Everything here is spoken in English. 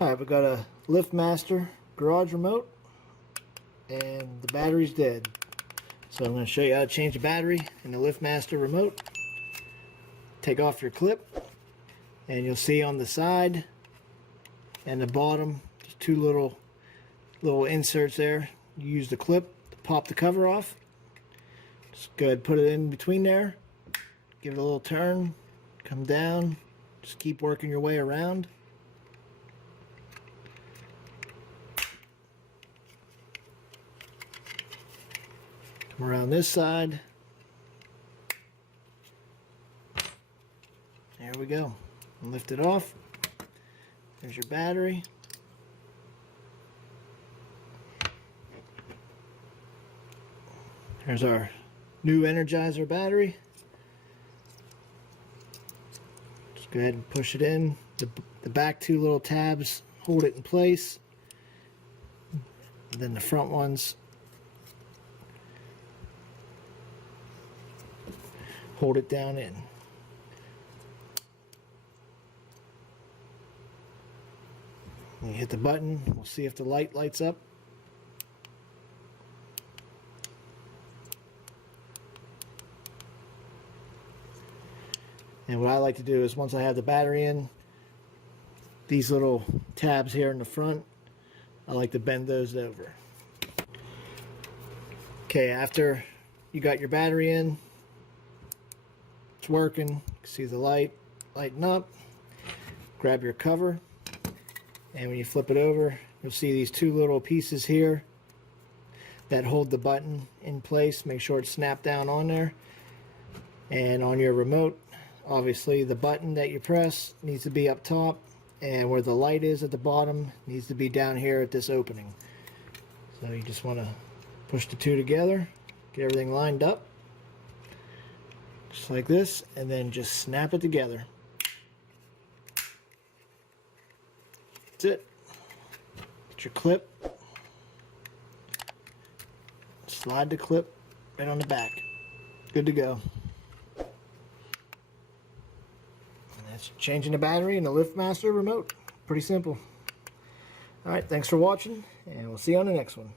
Alright, we got a LiftMaster garage remote and the battery's dead. So I'm going to show you how to change the battery in the LiftMaster remote. Take off your clip and you'll see on the side and the bottom there's two little inserts there. You use the clip to pop the cover off. Just go ahead and put it in between there. Give it a little turn. Come down. Just keep working your way around. Come around this side. There we go. And lift it off. There's your battery. There's our new Energizer battery. Just go ahead and push it in. The back two little tabs hold it in place. And then the front ones hold it down in. You hit the button, we'll see if the light lights up. And what I like to do is once I have the battery in, these little tabs here in the front, I like to bend those over. Okay, after you got your battery in, it's working, you can see the light lighting up. Grab your cover, and when you flip it over, you'll see these two little pieces here that hold the button in place. Make sure it's snapped down on there. And on your remote, obviously the button that you press needs to be up top, and where the light is at the bottom needs to be down here at this opening. So you just want to push the two together, get everything lined up just like this, and then just snap it together. That's it. Get your clip, slide the clip right on the back. Good to go. And that's changing the battery in the LiftMaster remote. Pretty simple. Alright, thanks for watching, and we'll see you on the next one.